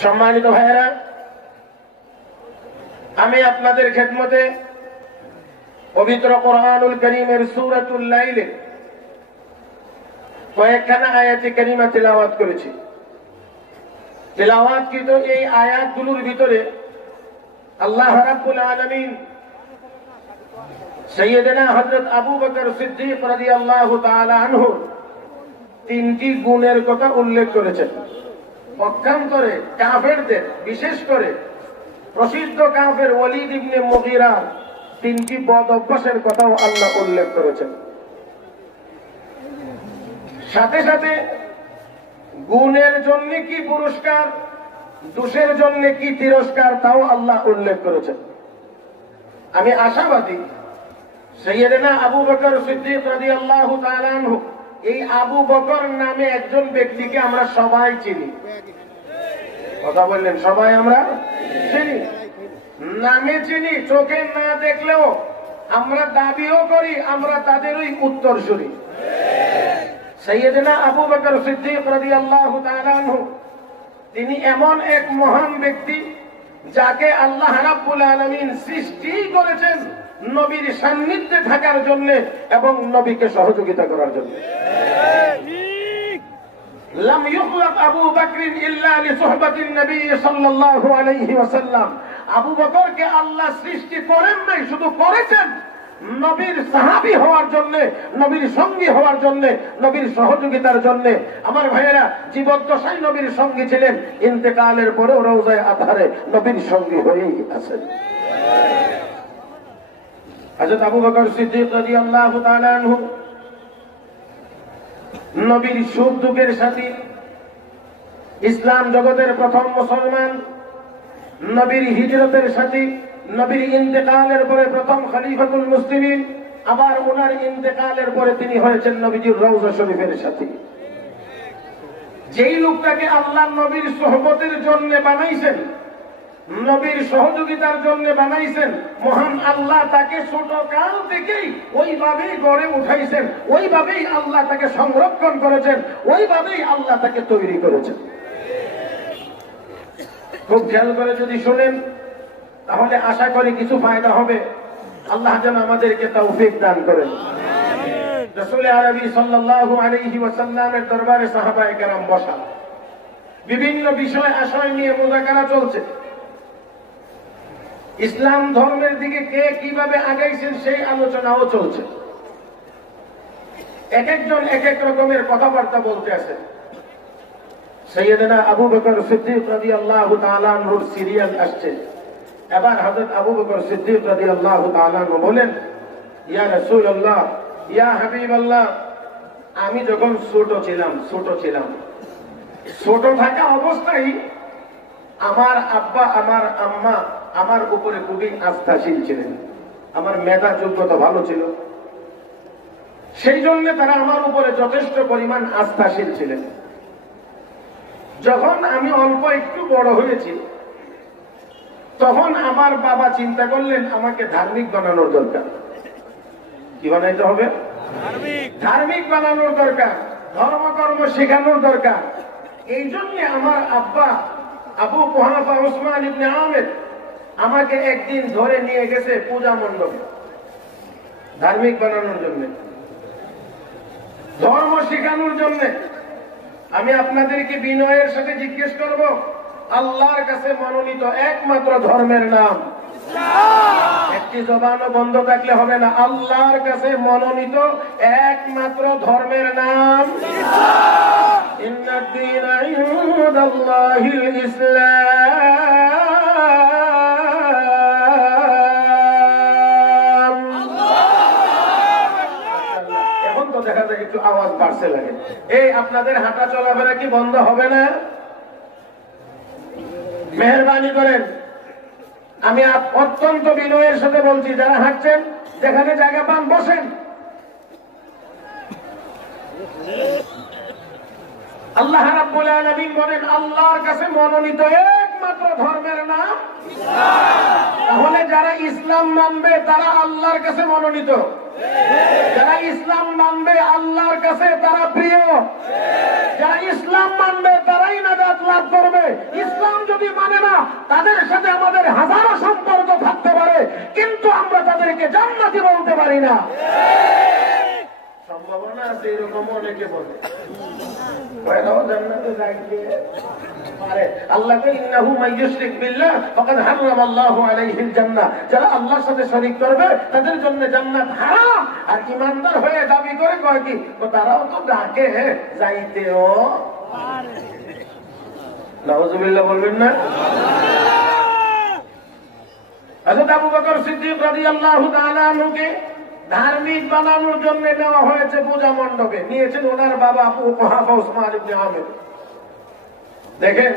সম্মানিত ভাইয়েরা, আমি আপনাদের খেদমতে পবিত্র কোরআনুল কারীমের সূরাতুল লাইলের কয়েকখানা আয়াতে কারিমা তিলাওয়াত করেছি। তিলাওয়াতকৃত এই আয়াতগুলোর ভিতরে আল্লাহ রাব্বুল আলামিন সাইয়্যিদানা হযরত আবু বকর সিদ্দিক রাদিয়াল্লাহু তাআলা আনহু তিনটি গুণের কথা উল্লেখ করেছেন। পক্ষান্তরে কাফেরদের, বিশেষ করে প্রসিদ্ধ কাফের ওয়ালিদ ইবনে মুগীরা তিনটি বদ অভ্যাসের কথাও আল্লাহ উল্লেখ করেছেন। সাথে সাথে গুণের জন্য কি পুরস্কার, দোষের জন্য কি তিরস্কার তাও আল্লাহ উল্লেখ করেছেন। আমি আশাবাদী সাইয়্যিদানা আবু বকর সিদ্দিক রাদিয়াল্লাহু তাআলা আনহু, এই আবু বকর নামে একজন ব্যক্তিকে আমরা সবাই চিনি। কথা বললেন, সবাই আমরা চিনি, নামে চিনি, চোখে না দেখলেও আমরা দাবিও করি আমরা তাদেরই উত্তরসূরি। সাইয়্যিদানা আবু বকর সিদ্দিক রাদিয়াল্লাহু তাআলা আনহু তিনি এমন এক মহান ব্যক্তি যাকে আল্লাহ রাব্বুল আলামিন সৃষ্টি করেছেন নবীর সান্নিধ্যে থাকার জন্য এবং নবীকে সহযোগিতা করার জন্য। লাম ইখলাক আবু বকর ইল্লা লিসুহবাতিন নবী সাল্লাল্লাহু আলাইহি ওয়াসাল্লাম। আবু বকরকে আল্লাহ সৃষ্টি করেন নাই, শুধু করেছেন নবীর সাহাবী হওয়ার জন্য, নবীর সঙ্গী হওয়ার জন্য, নবীর সহযোগিতার জন্য। আমার ভাইয়েরা, জীবদ্দশায় নবীর সঙ্গী ছিলেন, ইন্তেকালের পরেও রওজায়ে আতহারে নবীর সঙ্গী হয়েই আছেন। হযরত আবু বকর সিদ্দিক রাদিয়াল্লাহু তাআলা আনহু নবীর সুখ দুঃখের সাথী, ইসলাম জগতের প্রথম মুসলমান, নবীর হিজরতের সাথী, নবীর ইন্তেকালের পরে প্রথম খলিফাতুল মুসলিমিন, আবার ওনার ইন্তেকালের পরে তিনি হয়েছেন নবীজির রওজা শরীফের সাথী। যেই লোকটাকে আল্লাহ নবীর সোহবতের জন্য বানাইছেন, নবীর সহযোগিতার জন্য বানাইছেন, মহান আল্লাহ তাকে ছোট কাল থেকেই ওইভাবেই গড়ে উঠাইছেন, ওইভাবেই আল্লাহ তাকে সংরক্ষণ করেছেন, ওইভাবেই আল্লাহ তাকে তৈরি করেছেন। খুব খেয়াল করে যদি শোনেন তাহলে আশা করি কিছু ফায়দা হবে। আল্লাহ যেন আমাদেরকে তৌফিক দান করেন। রাসূল আরবি সাল্লাল্লাহু আলাইহি ওয়াসাল্লামের দরবারে সাহাবায়ে কেরাম বসা, বিভিন্ন বিষয় আশয় নিয়ে মুযাকারা চলছে। ইসলাম ধর্মের দিকে কে কিভাবে আগাইছেন সেই আলোচনাও চলছে। এক একজন এক এক রকমের কথাবার্তা বলতে আছে। সাইয়্যিদানা আবু বকর সিদ্দিক রাদিয়াল্লাহু তাআলা আনহুর সিরিয়াল আসছে। এবার হযরত আবু বকর সিদ্দিক রাদিয়াল্লাহু তাআলা আনহু বলেন, ইয়া রাসূলুল্লাহ, ইয়া হাবিবাল্লাহ, আমি যখন ছোট ছিলাম, ছোট থাকা অবস্থায় আমার আব্বা আমার আম্মা আমার উপরে খুবই আস্থাশীল ছিলেন। আমার মেধা যোগ্যতা ভালো ছিল, সেই জন্য তারা আমার উপরে যথেষ্ট পরিমাণ আস্থাশীল ছিলেন। যখন আমি অল্প একটু বড় হয়েছি তখন আমার বাবা চিন্তা করলেন আমাকে ধার্মিক বানানোর দরকার। কি বানাইতে হবে? ধার্মিক বানানোর দরকার, ধর্মকর্ম শেখানোর দরকার। এই জন্য আমার আব্বা আবু কুহাফা উসমান ইবনে আমের আমাকে একদিন ধরে নিয়ে গেছে পূজা মণ্ডপে, ধার্মিক বানানোর জন্য, ধর্ম শেখানোর জন্য। আমি আপনাদেরকে বিনয়ের সাথে জিজ্ঞেস করব, আল্লাহর কাছে মনোনীত একমাত্র ধর্মের নাম? একটি জবানও বন্ধ থাকলে হবে না। আল্লাহর কাছে মনোনীত একমাত্র ধর্মের নাম ইন্নাদ-দীন ইনদাল্লাহিল ইসলাম। এখন তো দেখা যায় একটু আওয়াজ বাড়ছে লাগে। এই আপনাদের হাঁটা চলাফেরা কি বন্ধ হবে না? মেহরবানি করেন, আমি অত্যন্ত বিনয়ের সাথে বলছি, যারা হাঁটছেন যেখানে জায়গা পান বসেন। আল্লাহ রাব্বুল আলামিন বলেন আল্লাহর কাছে মনোনীত একমাত্র ধর্মের নাম ইসলাম। তাহলে যারা ইসলাম মানবে তারা আল্লাহর কাছে মনোনীত, যারা ইসলাম মানবে আল্লাহর কাছে তারা প্রিয়, যারা ইসলাম মানবে তারাই নাজাত লাভ করবে। ইসলাম তাদের সাথে আমাদের হাজারো সম্পর্ক থাকতে পারে, কিন্তু আমরা তাদেরকে জান্নাতি বলতে পারি না। সম্ভাবনা আছে এরকম অনেকে বলে, জান্নাতে যাইতে পারে। আল্লাহ ইন্নাহু মাইয়ুশরিক বিল্লাহ ফাকাদ হারামাল্লাহু আলাইহিল জান্নাহ, যারা আল্লাহর সাথে শরীক করবে তাদের জন্য জান্নাত হারাম। আর ঈমানদার হয়ে দাবি করে কয় কি, তারাও তো ডাকে যাইতেও পারে। নাউযুবিল্লাহ বলবেন না? হযরত আবু বকর সিদ্দিক রাদিয়াল্লাহু তাআলা আনহুকে ধার্মিক বানানোর জন্য নেওয়া হয়েছে পূজা মণ্ডপে, নিয়েছেন ওনার বাবা আবু কুহাফা উসমান ইবনে আমির। দেখেন,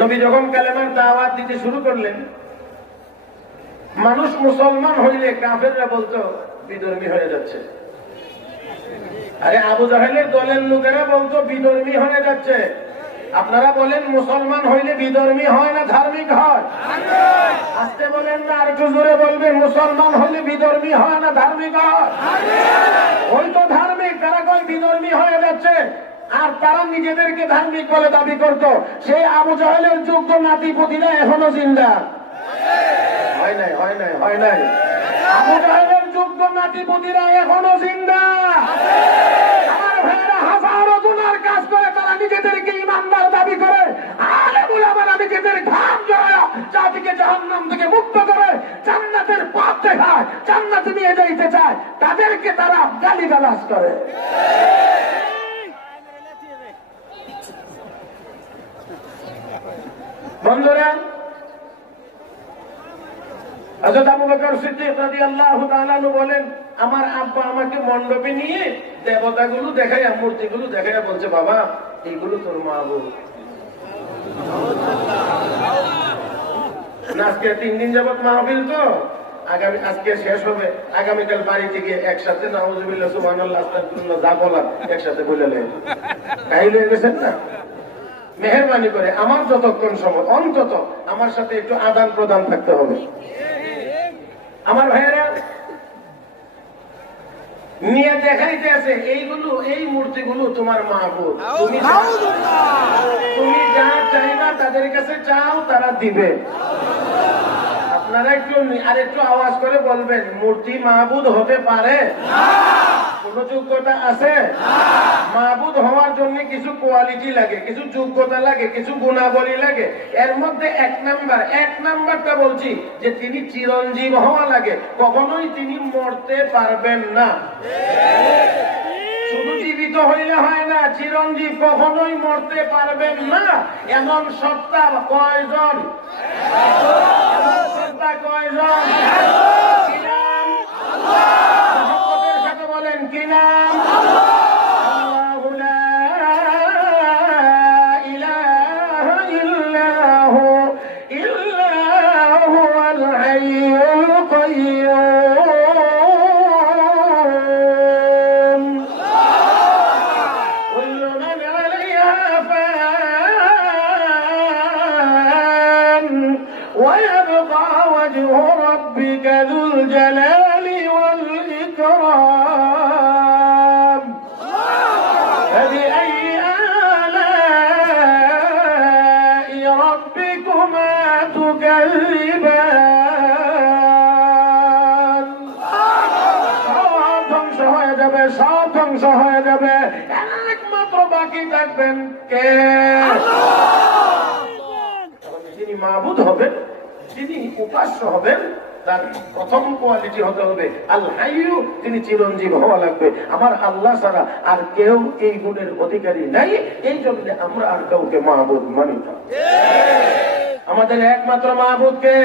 নবী যখন কালেমার দাওয়াত দিতে শুরু করলেন, মানুষ মুসলমান হইলে কাফেররা বলতো বিধর্মী হয়ে যাচ্ছে। আরে আবু জাহেলের দলের লোকেরা বলতো বিধর্মী হয়ে যাচ্ছে। আপনারা বলেন মুসলমান হইলে বিধর্মী হয় না ধার্মিক হয়? আসতে বলেন না, আর একটু জোরে বলবেন, মুসলমান হইলে বিধর্মী হয় না ধার্মিক হয়? ওই তো ধার্মিক, তারা কয় বিধর্মী হয়ে যাচ্ছে। আর তারা নিজেদেরকে ধার্মিক বলে দাবি করত। সেই আবু জাহেলের যোগ্য নাতিপতিরা এখনো জিন্দা হয় নাই, হয় নাই, হয় নাই। আবু জাহেলের যোগ্য নাতিপতিরা এখনো জিন্দা। আমার ভাইয়েরা হাজারো গুনার কাজ করে, তারা নিজেদেরকে ইমানদার দাবি করে। আলেম উলামারা নিজেদের ঘাম জড়ায় জাতিকে জাহান্নাম থেকে মুক্ত করে জান্নাতের পথ দেখায়, জান্নাতে নিয়ে যাইতে চায়, তাদেরকে তারা গালিগালাজ করে। বন্ধুরা, হযরত আবু বকর সিদ্দিক রাদিয়াল্লাহু তাআলা বলেন, আমার আব্বা আমাকে মণ্ডপে নিয়ে দেবতাগুলো দেখাইয়া, মূর্তিগুলো দেখাইয়া বলছে, বাবা এইগুলো তোর মাবুদ। আজকে 3 দিন যাবত মাহফিল, তো আগামী আজকে শেষ হবে, আগামীকাল বাড়ি থেকে একসাথে নাউযুবিল্লাহ সুবহানাল্লাহ আস্তাগফিরুল্লাহ যা বলার একসাথে বলে নেন। কাহিল হয়ে গেছেন না? মেহরবানি করে আমার যতক্ষণ সময় অন্তত আমার সাথে একটু আদান প্রদান থাকতে হবে। আমার ভাইয়েরা নিয়ে দেখাইতে আছে, এইগুলো, এই মূর্তিগুলো তোমার মাহবুব। তুমি যা চাইবা তাদের কাছে চাও, তারা দিবে। আপনারা একটু আর একটু আওয়াজ করে বলবেন, মূর্তি মাহবুদ হতে পারে? কোন যোগ্যতা আছে? মাহবুদ হওয়ার জন্য কিছু কোয়ালিটি লাগে, কিছু যোগ্যতা লাগে, কিছু গুণাবলী লাগে। এর মধ্যে এক নাম্বারটা বলছি যে তিনি চিরঞ্জীব হওয়া লাগে। কখনোই তিনি মরতে পারবেন না। শুধু জীবিত হইলে হয় না, চিরঞ্জীব কখনোই মরতে পারবেন না। এমন সত্তা কয়জন? সত্তা কয়জন? কি নাম? মহব্বতের সাথে বলেন, কি নাম? আল্লাহু লা ইলাহা ইল্লাহু ইল্লাহুল হাইয়ুল কাইয়্যুম। কুল্লু মান আলাইহা ফান ওয়া ইয়াবকা ওয়াজহু রাব্বিকা যুল জালালি ওয়াল ইকরাম। فبأي آلاء ربكما تكذبان। সব ধ্বংস হয়ে যাবে, সব ধ্বংস হয়ে যাবে, একমাত্র বাকি থাকবেন কে? যিনি মাবুদ হবেন, যিনি উপাস্য হবেন, তার প্রথম কোয়ালিটি হতে হবে আল হাইয়ু, তিনি চিরঞ্জীব হওয়া লাগবে। আমার আল্লাহ ছাড়া আর কেউ এই গুণের অধিকারী নাই। এই জন্য আমরা আর কাউকে মাহবুদ মানি না। আমাদের একমাত্র মাহবুদ কে?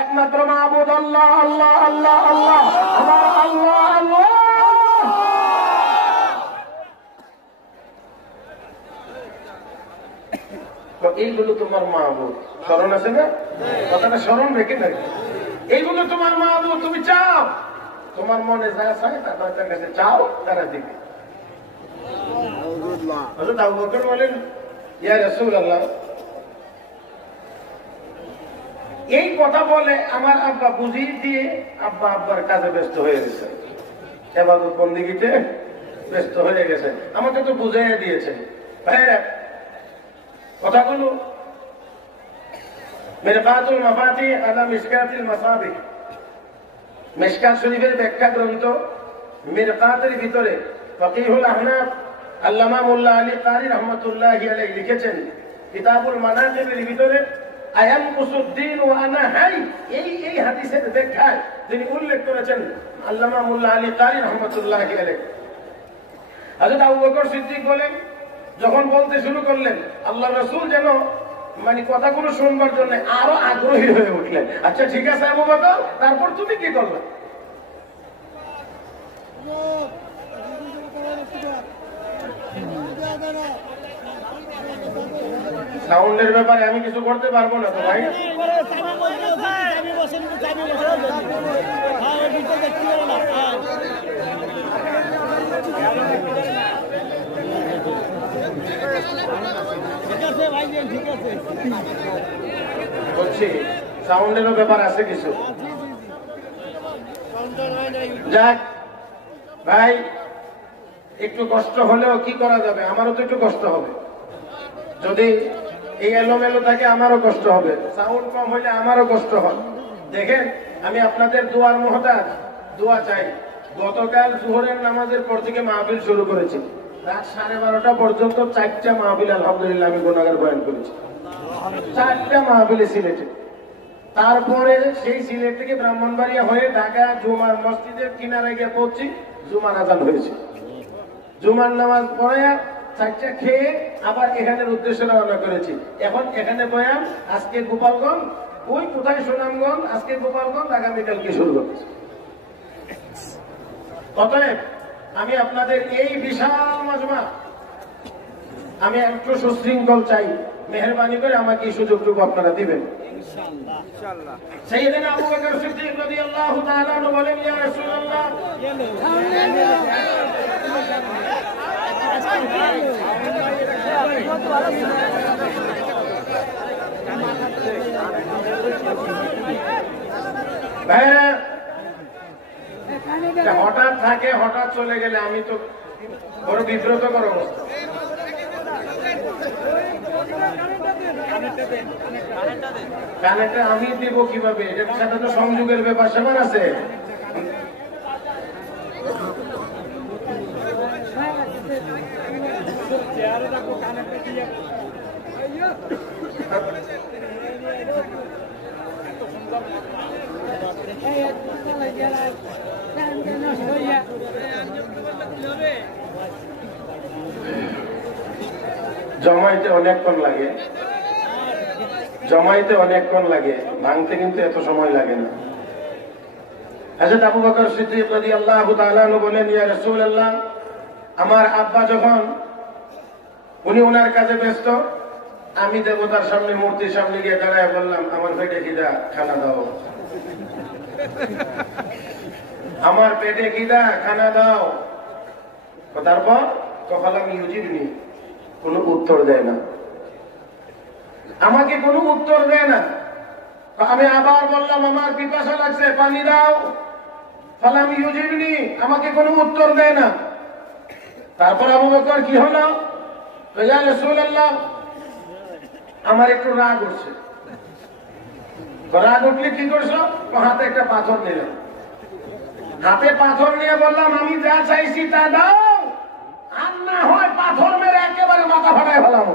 একমাত্র মাহবুদ আল্লাহ, আল্লাহ, আল্লাহ, আল্লাহ, আমার আল্লাহ, আল্লাহ। এইগুলো তোমার মাহবুদ। স্মরণ আছে না? কথাটা স্মরণ রেখে থাকি। এইগুলো তোমার মাহবুদ, তুমি চাও, তোমার মনে যা চায় তার কাছে চাও, তারা দিবে। হযরত আবু বকর বলেন, ইয়া রাসূলুল্লাহ, এই কথা বলে আমার আব্বা বুঝিয়ে দিয়ে আব্বার কাজে ব্যস্ত হয়ে গেছে, ইবাদত বন্দেগীতে ব্যস্ত হয়ে গেছে। আমাকে তো বুঝাইয়া দিয়েছে। ভাইরা, কথাগুলো মিরকাতুল মাফাতিহ আলা মিশকাতিল মাসাবিহ, মিশকাত শরীফের ব্যাখ্যা গ্রন্থ মিরকাতের ভিতরে ফকিহুল আহনাফ আল্লামা মোল্লা আলী কারি রহমাতুল্লাহি আলাইহি লিখেছেন কিতাবুল মানাকিবের ভিতরে আয়ামকুসুদ্দিন ওয়া আনা হাই, এই হাদিসের ব্যাখ্যায় তিনি উল্লেখ করেছেন আল্লামা মোল্লা আলী কারি রহমাতুল্লাহি আলাইহি। হযরত আবু বকর সিদ্দিক বলেন, যখন বলতে শুরু করলেন আল্লাহ রাসূল যেন মানে কথাগুলো শুনবার জন্য আরো আগ্রহী হয়ে উঠলেন। আচ্ছা ঠিক আছে আবু বকর, তারপর তুমি কি করলে? সাউন্ডের ব্যাপারে আমি কিছু করতে পারবো না তো ভাই। বলছি সাউন্ডেরও ব্যাপার আছে কিছু। যাক ভাই, একটু কষ্ট হলেও কি করা যাবে, আমারও তো একটু কষ্ট হবে। যদি এই এলোমেলো থাকে আমারও কষ্ট হবে, সাউন্ড কম হইলে আমারও কষ্ট হয়। দেখেন আমি আপনাদের দোয়ার মুহতাজ, দোয়া চাই। গতকাল জোহরের নামাজের পর থেকে মাহফিল শুরু করেছি, রাত 12:30 পর্যন্ত 4টা মাহফিল আলহামদুলিল্লাহ আমি গুনাহগার বয়ান করেছি, 4টা মাহফিলে সিলেটে। তারপরে সেই সিলেট থেকে ব্রাহ্মণবাড়িয়া হয়ে ঢাকা জুমার মসজিদের কিনারে গিয়ে পৌঁছি, জুমার আজান হয়েছে। জুমার নামাজ পড়ে 4টা খেয়ে আবার এখানের উদ্দেশ্যে রওনা করেছি। এখন এখানে বয়ান, আজকে গোপালগঞ্জ, ওই কোথায় সুনামগঞ্জ, আজকে গোপালগঞ্জ, আগামীকালকে শুরু হচ্ছে। অতএব আমি আপনাদের এই বিশাল মাজমা আমি একটু সুশৃঙ্খল চাই, মেহেরবানি করে আমাকে এই সুযোগটুকু আপনারা দিবেন ইনশাআল্লাহ। সাইয়েদনা আবু বকর সিদ্দিক রাদিয়াল্লাহু তাআলা আনহু বলেন, ইয়া রাসূলুল্লাহ, হঠাৎ থাকে হঠাৎ চলে গেলে আমি তো বড় বিব্রতকর অবস্থা। কানেক্টটা আমি দেবো কিভাবে? এটার সাথে তো সংযোগের ব্যাপার স্যাপার আছে। জমাইতে অনেকক্ষণ লাগে, জমাইতে অনেকক্ষণ লাগে, ভাঙতে কিন্তু এত সময় লাগে না। হযরত আবু বকর সিদ্দিক রাদিয়াল্লাহু তাআলা আনহু বলেন, ইয়া রাসূলুল্লাহ, আমার আব্বা যখন উনি ওনার কাজে ব্যস্ত, আমি দেবতার সামনে মূর্তির সামনে গিয়ে দাঁড়ায় বললাম, আমার পেটে খিদা, খানা দাও। আমার পেটে খিদা, খানা দাও। তারপর কফালাম ইউজিবনি, কোনো উত্তর দেয় না, আমাকে কোনো উত্তর দেয় না। আমি আবার বললাম, আমার পিপাসা লাগছে, পানি দাও। ফালাম ইউজিবনি, আমাকে কোনো উত্তর দেয় না। তারপর আবু বকর কি হলো? ইয়া রাসূলুল্লাহ, আমার একটু রাগ উঠছে। রাগ উঠলে কি করছো? হাতে একটা পাথর নিলাম, হাতে পাথর নিয়ে বললাম, আমি যা চাইছি তা দাও, আর না হয় পাথর মেরে একেবারে মাথা ফাটায় ফেলাম।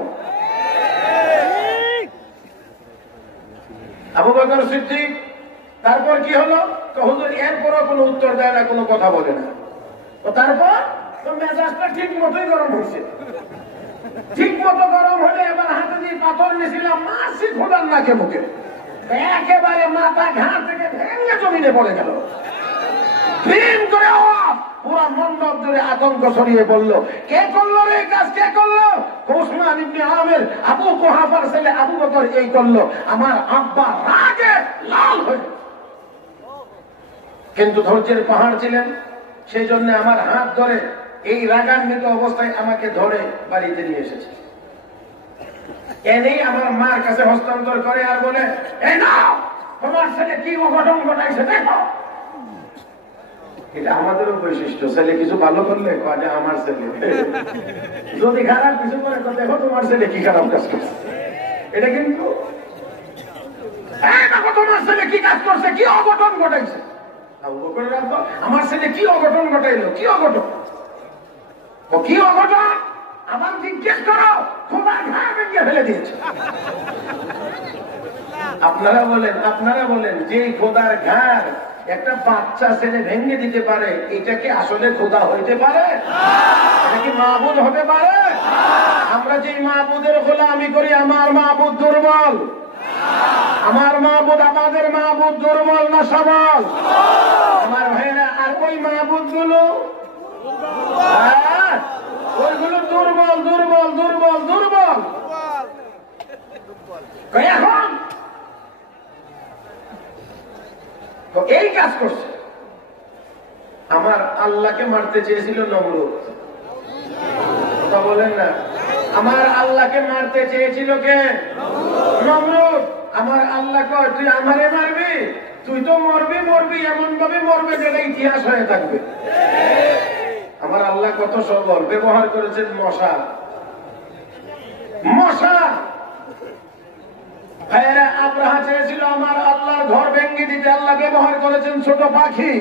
আবু বকর সিদ্দিক তারপর কি হলো? হুজুর এরপরও কোনো উত্তর দেয় না, কোনো কথা বলে না। তো তারপর তো মেজাজটা ঠিক মতোই গরম হয়েছে। ঠিক মতো গরম হলে এবার হাতে দিয়ে পাথর নিয়েছিলাম, মাসি খোদার নাকে মুখে, একেবারে মাথা ঘাট থেকে ভেঙে জমিনে পড়ে গেল। পুরা মণ্ডপ জুড়ে আতঙ্ক ছড়িয়ে পড়লো। কে করলো রে কাজ? কে করলো? ওসমান ইবনে আমের, আবু কুহাফার ছেলে আবু বকর এই করলো। আমার আব্বা রাগে লাল হয়ে, কিন্তু ধৈর্যের পাহাড় ছিলেন, সেই জন্য আমার হাত ধরে এই রাগান্বিত অবস্থায় আমাকে ধরে বাড়িতে নিয়ে এসেছে। এনেই আমার মার কাছে হস্তান্তর করে আর বলে, এই নাও, তোমার ছেলে কি অঘটন ঘটাইছে দেখো। এটা আমাদেরও বৈশিষ্ট্য, ছেলে কিছু ভালো করলে কয় আমার ছেলে, যদি খারাপ কিছু করে দেখো তোমার ছেলে কি খারাপ কাজ করছে। এটা কিন্তু তোমার ছেলে কি কাজ করছে, কি অঘটন ঘটাইছে। আমার ছেলে কি অঘটন ঘটাইলো, কি অঘটন, ও কি অঘটন আবার জিজ্ঞেস করো, খোদার ঘাড় ভেঙে ফেলে দিয়েছে। আপনারা বলেন যে খোদার ঘাড় একটা বাচ্চা ছেলে ভেঙে দিতে পারে, এটা কি আসলে খোদা হইতে পারে? এটা কি মাহবুদ হতে পারে? আমরা যে মাহবুদের গোলামি করি, আমার মাহবুদ দুর্বল, আমার মাহবুদ, আমাদের মাহবুদ দুর্বল না সবল? আমার ভাইরা, আর ওই মাহবুদ গুলো ওইগুলো দুর্বল দুর্বল দুর্বল দুর্বল। এখন তো এই কাজ করছে। আমার আল্লাহকে মারতে চেয়েছিল নমরুদ, কথা বলেন না। আমার আল্লাহকে মারতে চেয়েছিল কে? নমরুদ। আমার আল্লাহ কয় তুই আমারে মারবি, তুই তো মরবি মরবি, এমন ভাবে মরবে যেটা ইতিহাস হয়ে থাকবে। আমার আল্লাহ কত সবল, ব্যবহার করেছেন মশা। মশা ভাইয়েরা, আব্রাহা চেয়েছিল আমার আল্লাহর ঘর ভেঙে দিতে, আল্লাহ ব্যবহার করেছেন ছোট পাখি।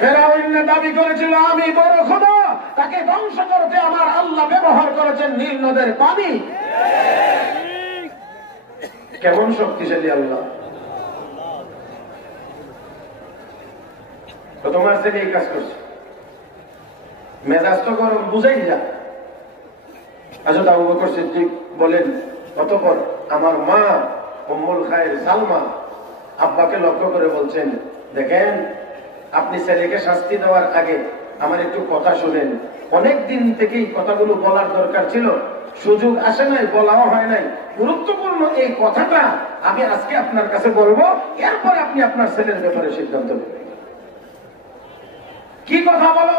ফেরাউন দাবি করেছিল আমি বড় খোদা, তাকে ধ্বংস করতে আমার আল্লাহ ব্যবহার করেছেন নীল নদের পানি। কেমন শক্তিশালী আল্লাহ। তোমার ছেলে এই কাজ করছে, মেজাজ তো গরম, বুঝাই যা। আচ্ছা, আবু বকর সিদ্দিক বলেন, অতঃপর আমার মা উম্মুল খায়ের সালমা আব্বাকে লক্ষ্য করে বলছেন, দেখেন আপনি ছেলেকে শাস্তি দেওয়ার আগে আমার একটু কথা শুনেন। অনেক দিন থেকেই কথাগুলো বলার দরকার ছিল, সুযোগ আসে নাই, বলাও হয় নাই। গুরুত্বপূর্ণ এই কথাটা আমি আজকে আপনার কাছে বলবো, এরপর আপনি আপনার ছেলের ব্যাপারে সিদ্ধান্ত নেবেন। কি কথা বলো?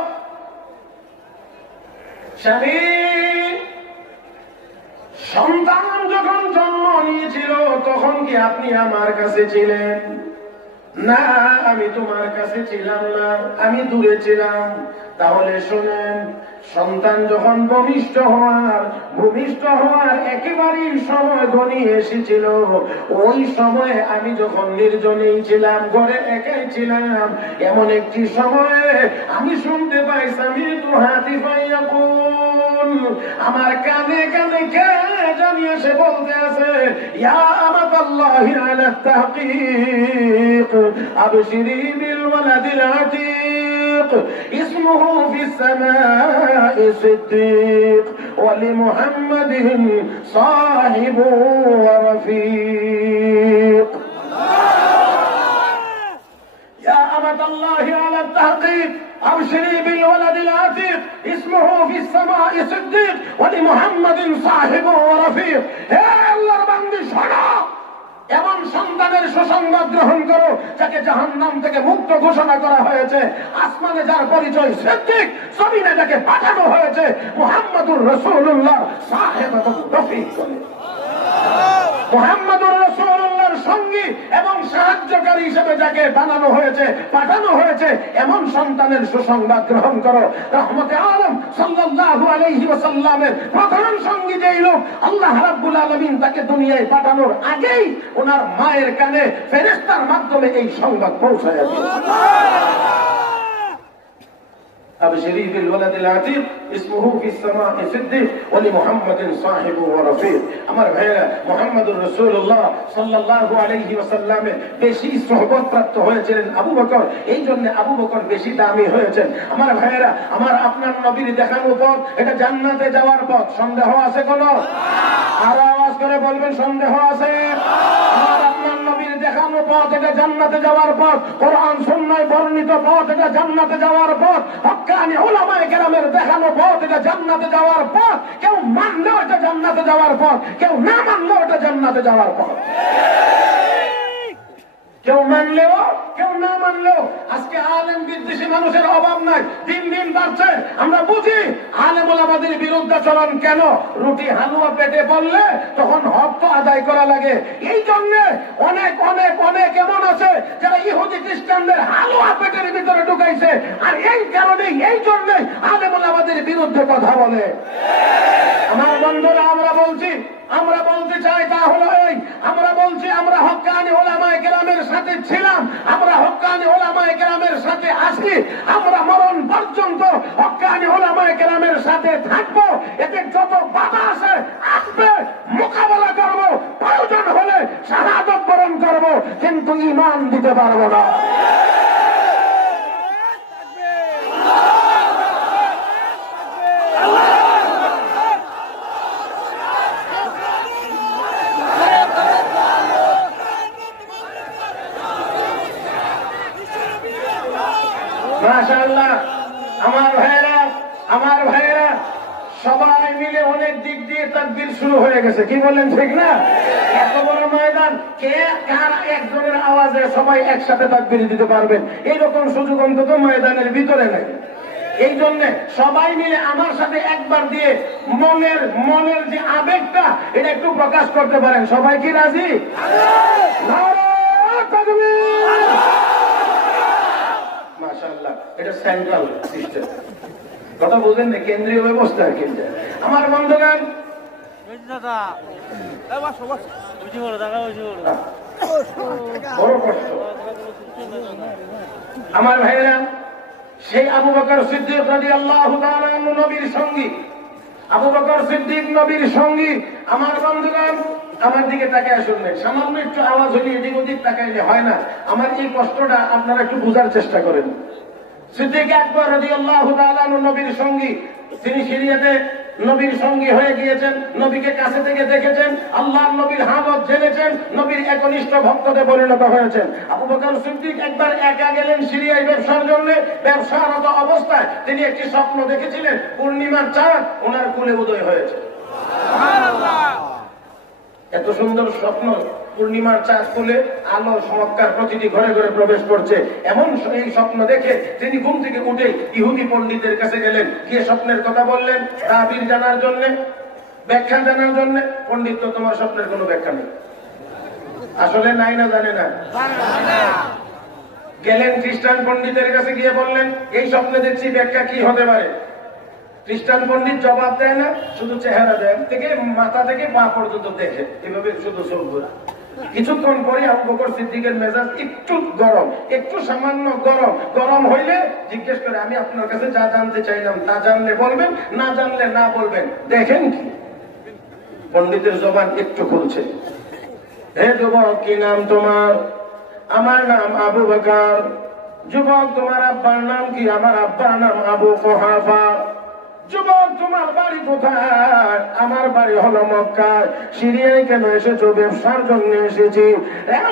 স্বামী সন্তান যখন জন্ম নিয়েছিল তখন কি আপনি আমার কাছে ছিলেন? না, আমি তোমার কাছে ছিলাম না, আমি দূরে ছিলাম। তাহলে শোনেন, সন্তান যখন ভূমিষ্ঠ হওয়ার একেবারেই সময় ঘনিয়ে এসেছিল, ওই সময়ে আমি যখন নির্জনেই ছিলাম, ঘরে একাই ছিলাম, এমন একটি সময়ে আমি শুনতে পাই স্বামী তু হাতি পাইয়া আমার কানে কানে কে জানি এসে বলতে আছে, ইয়া আমাতাল্লাহি আলা তাহকীক আবশিরি বিল ওয়ালাদিল আতীক ইসমুহু ফিস সামাই সিদ্দীক ওয়া লিমুহাম্মাদিন সাহিবু ওয়া রাফীক। ইয়া আমাতাল্লাহি আলা তাহকীক أبشري بالولد العتيق اسمه في السماء صديق ولمحمد صاحب ورفيق. হে আল্লাহর বান্দী, শোনো, এমন সন্তানের সুসংবাদ গ্রহণ করো যাকে জাহান্নাম থেকে মুক্ত ঘোষণা করা হয়েছে, আসমানে যার পরিচয় সিদ্দিক, জমিনে যাকে পাঠানো হয়েছে মুহাম্মদুর রাসূলুল্লাহ সাহেব এবং রফিক। মুহাম্মদুর রাসূলুল্লাহর সঙ্গী এবং সাহায্যকারী হিসেবে যাকে বানানো হয়েছে, পাঠানো হয়েছে, এমন সন্তানের সুসংবাদ গ্রহণ করো। রহমতে আলম সাল্লাল্লাহু আলাইহি ওয়াসাল্লামের প্রধান সঙ্গী যেই লোক, আল্লাহ রাব্বুল আলামিন তাকে দুনিয়ায় পাঠানোর আগেই ওনার মায়ের কানে ফেরেশতার মাধ্যমে এই সংবাদ পৌঁছায় দিয়েছে। أبشري بالولد العتيق اسمه في السماء صديق ولمحمد صاحب ورفيق. আমার ভাইরা, মুহাম্মদুর রাসূলুল্লাহ সাল্লাল্লাহু আলাইহি ওয়াসাল্লামে বেশি সুহবত প্রাপ্ত হয়েছিলেন আবু বকর, এই জন্য আবু বকর বেশি দামি হয়েছেন। আমার ভাইরা, আমার আপনার নবীর দেখানো পথ, এটা জান্নাতে যাওয়ার পথ। সন্দেহ আছে কোন? আর আওয়াজ করে বলবেন, সন্দেহ আছে? আমার আপনার নবীর দেখানো পথ, এটা জান্নাতে যাওয়ার পথ। কোরআন সুন্নাহয় বর্ণিত পথ, এটা জান্নাতে যাওয়ার পথ। হক্কানি উলামায়ে কেরামের দেখানো পথ, এটা জান্নাতে যাওয়ার পথ। কেউ মানলেও এটা জান্নাতে যাওয়ার পথ, কেউ না মানলেও এটা জান্নাতে যাওয়ার পথ। কেউ মানলেও কেউ না মানলেও আজকে আলেম বিদ্বেষী মানুষের অভাব নাই, দিন দিন বাড়ছে। আমরা বুঝি আলেম ওলামাদের বিরুদ্ধে চলন কেন? রুটি হালুয়া পেটে পড়লে তখন হক তো আদায় করা লাগে। এই জন্য অনেক অনেক অনেক এমন আছে যারা ইহুদি খ্রিস্টানদের হালুয়া পেটের ভিতরে ঢুকাইছে, আর এই কারণে এই জন্য আলেম ওলামাদের বিরুদ্ধে কথা বলে। আমার বন্ধুরা, আমরা বলছি আমরা বলতে চাই তা হলো এই, আমরা বলছি আমরা হক্কানি উলামায়ে কেরামের সাথে ছিলাম, আমরা হক্কানি উলামায়ে কেরামের সাথে আছি, আমরা মরণ পর্যন্ত হক্কানি উলামায়ে কেরামের সাথে থাকবো। এতে যত বাধা আসে আসবে, মোকাবেলা করব, প্রয়োজন হলে শাহাদাত বরণ করব, কিন্তু ঈমান দিতে পারবো না। মাশাআল্লাহ, আমার ভাইয়েরা সবাই মিলে অনেক দিক দিয়ে তাকবীর শুরু হয়ে গেছে। কি বললেন, ঠিক না? এত বড় ময়দান, কে কার একজনের আওয়াজে সবাই একসাথে তাকবীর দিতে পারবেন এইরকম সুযোগ অন্তত ময়দানের ভিতরে নেই। এই জন্য সবাই মিলে আমার সাথে একবার দিয়ে মনের যে আবেগটা এটা একটু প্রকাশ করতে পারেন। সবাই কি রাজি? নারে তাকবীর! মাশাআল্লাহ, এটা সেন্ট্রাল সিস্টেম, কথা বুঝেন না, কেন্দ্রীয় ব্যবস্থা। কিন্তু আমার বন্ধুগণ, বড় কষ্ট আমার ভাইয়েরা, সেই আবু বকর সিদ্দিক রাদিয়াল্লাহু তাআলা আনহু নবীর সঙ্গী, আবু বকর সিদ্দিক নবীর সঙ্গী। আমার বন্ধুগণ, আমার দিকে তাকায় শুনবেন, সামান্য একটু আওয়াজ হলে এদিক ওদিক তাকাইলে হয় না। আমার এই কষ্টটা আপনারা একটু বোঝার চেষ্টা করেন। সিদ্দিক আকবর রাদিয়াল্লাহু তাআলা আনহু নবীর সঙ্গী, তিনি সিরিয়াতে নবীর সঙ্গী হয়ে গিয়েছেন, নবীকে কাছে থেকে দেখেছেন, আল্লাহর নবীর হালত জেনেছেন, নবীর একনিষ্ঠ ভক্ততে পরিণত হয়েছেন। আবু বকর সিদ্দিক একবার একা গেলেন সিরিয়ায় ব্যবসার জন্য। ব্যবসারত অবস্থায় তিনি একটি স্বপ্ন দেখেছিলেন, পূর্ণিমার চাঁদ ওনার কুলে উদয় হয়েছে। এত সুন্দর স্বপ্ন, পূর্ণিমার চাঁদ কুলে আলো চমৎকার প্রতিটি ঘরে ঘরে প্রবেশ করছে, এমন এই স্বপ্ন দেখে তিনি ঘুম থেকে উঠে ইহুদি পণ্ডিতের কাছে গেলেন, গিয়ে স্বপ্নের কথা বললেন, তাবির জানার জন্য, ব্যাখ্যা জানার জন্য। পণ্ডিত তো, তোমার স্বপ্নের কোনো ব্যাখ্যা নেই, আসলে নাই না, জানে না। গেলেন খ্রিস্টান পণ্ডিতের কাছে, গিয়ে বললেন, এই স্বপ্নে দেখছি, ব্যাখ্যা কি হতে পারে? খ্রিস্টান পণ্ডিত জবাব দেয় না, শুধু চেহারা দেয়, থেকে মাথা থেকে পা পর্যন্ত দেখে, এভাবে শুধু চোখ ঘোরা। কিছুক্ষণ পরে আবু বকর সিদ্দিকের মেজাজ একটু গরম, একটু সামান্য গরম হইলে জিজ্ঞেস করে, আমি আপনার কাছে যা জানতে চাইলাম তা জানলে বলবেন, না জানলে না বলবেন, দেখেন কি? পণ্ডিতের জবান একটু খুলছে। হে যুবক, কি নাম তোমার? আমার নাম আবু বকর। যুবক, তোমার আব্বার নাম কি? আমার আব্বার নাম আবু কুহাফা। যুবক, তোমার বাড়ি কোথায়? আমার বাড়ি হলো মক্কায়। সিরিয়ায় কেন এসেছো? ব্যবসার জন্য এসেছি।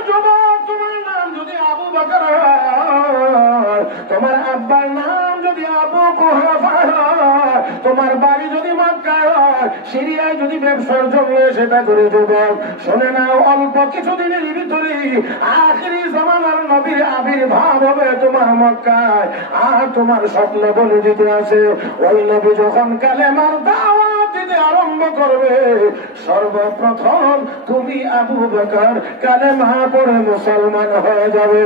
যুবক, তোমার নাম যদি আবু বকর হয়, তোমার আব্বার নাম যদি আবু কুহাফা হয়, তোমার বাড়ি যদি মক্কায় হয়, সিরিয়ায় যদি ব্যবসার জন্য এসে থাকো, যুবক শোনে নাও, অল্প কিছুদিনের ভিতরে আখিরি জামানার নবীর আবির্ভাব হবে তোমার মক্কায়। আর তোমার স্বপ্ন বলে দিতে আছে, ওই নবী যখন কালেমার দাওয়াত দিতে আরম্ভ করবে, সর্বপ্রথম তুমি আবু বকর কালেমা পড়ে মুসলমান হয়ে যাবে।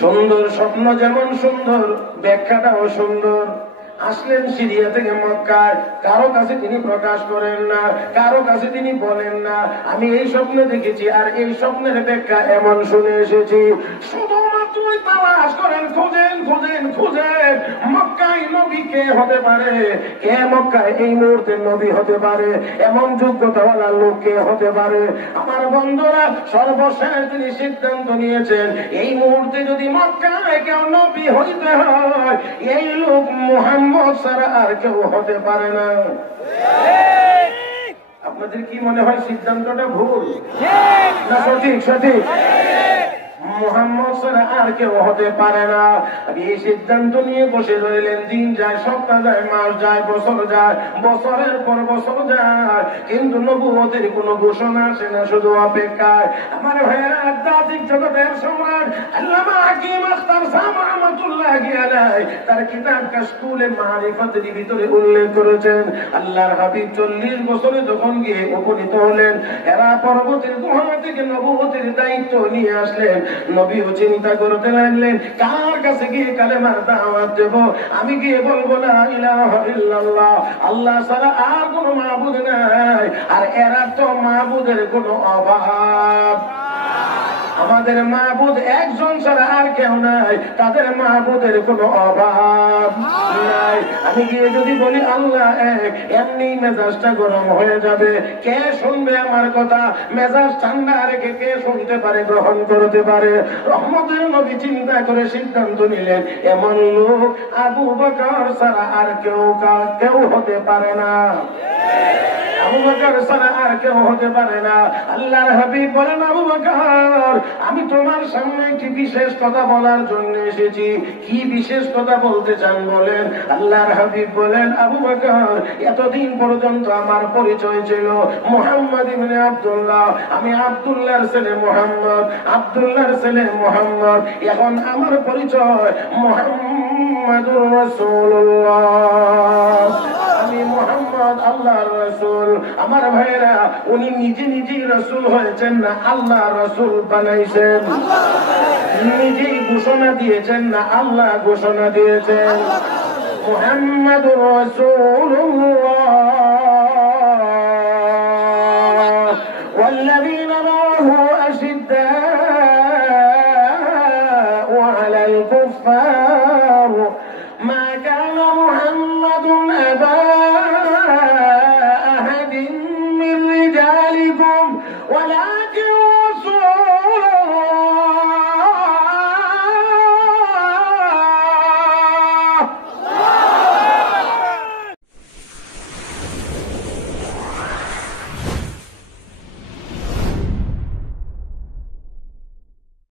সুন্দর স্বপ্ন যেমন সুন্দর, ব্যাখ্যাটাও সুন্দর। আসলেন সিরিয়া থেকে মক্কায়, কারো কাছে তিনি প্রকাশ করেন না, কারো কাছে তিনি বলেন না আমি এই স্বপ্ন দেখেছি আর এই স্বপ্নের ব্যাখ্যা এমন শুনে এসেছি। শুধুমাত্র তালাশ করেন, খুঁজেন মক্কায় নবী কে হতে পারে, কে মক্কায় এই মুহূর্তে নবী হতে পারে, এমন যোগ্যতাওয়ালা লোক কে হতে পারে। আমার বন্ধুরা, সর্বশেষ তিনি সিদ্ধান্ত নিয়েছেন, এই মুহূর্তে যদি মক্কায় কেউ নবী হইতে হয়, এই লোক মুহাম্মদ ছাড়া আর কেউ হতে পারে না। আপনাদের কি মনে হয় সিদ্ধান্তটা ভুল না সঠিক? সঠিক। মুহাম্মদ ছাড়া আর কেউ হতে পারে না। এই সিদ্ধান্ত নিয়ে বসে রইলেন। দিন যায়, সপ্তাহ যায়, মাস যায়, বছর যায়, বছরের পর বছর যায়, কিন্তু নবুয়তের কোনো ঘোষণা আসে না, শুধু অপেক্ষায়। আমার ভাইয়েরা, আধ্যাত্মিক জগতের সম্রাট আল্লামা হাকিম আখতার শাহ রহমাতুল্লাহি আলাইহি তার কিতাব কাশফুল মারিফাতের ভিতরে উল্লেখ করেছেন, আল্লাহর হাবিব 40 বছরে যখন গিয়ে উপনীত হলেন, এরা পরবর্তী গুহা থেকে নবুয়তের দায়িত্ব নিয়ে আসলেন। নবীও চিন্তা করতে লাগলেন কার কাছে গিয়ে কালেমার দাওয়াত দেব। আমি গিয়ে বলবো লা ইলাহা ইল্লাল্লাহ, আল্লাহ ছাড়া আর কোনো মাবুদ নাই। আর এরা তো মাবুদের কোনো অভাব, আমাদের মাবুদ একজন ছাড়া আর কেউ নাই, তাদের মাবুদের কোনো অভাব নাই। আমি গিয়ে যদি বলি আল্লাহ এক, এমনি মেজাজটা গরম হয়ে যাবে। কে শুনবে আমার কথা? মেজাজ ঠান্ডা রেখে কে শুনতে পারে, গ্রহণ করতে পারে? রহমতের নবী চিন্তা করে সিদ্ধান্ত নিলেন এমন লোক আবু বকর ছাড়া আর কেউ হতে পারে না। আবু বকর ছাড়া আর কেউ হতে পারে না। আল্লাহর হাবিব বলেন আবু বকর, আমি তোমার সামনে একটি বিশেষ কথা বলার জন্য এসেছি। কি বিশেষ কথা বলতে চান বলেন? আল্লাহর হাবিব বলেন আবু বকর, এতদিন পর্যন্ত আমার পরিচয় ছিল মুহাম্মদ ইবনে আব্দুল্লাহ, আমি আব্দুল্লাহর ছেলে মুহাম্মদ, আব্দুল্লাহর ছেলে মুহাম্মদ। এখন আমার পরিচয় মুহাম্মাদুর রাসূলুল্লাহ, আমি মুহাম্মদ আল্লাহর রাসূল। আমার ভাইরা, উনি নিজেই রাসূল হয়েছেন না আল্লাহ রাসূল বানাইছেন? নিজেই ঘোষণা দিয়েছেন না আল্লাহ ঘোষণা দিয়েছেন? মুহাম্মাদুর রাসূলুল্লাহ والذين معه أشداء على الكفار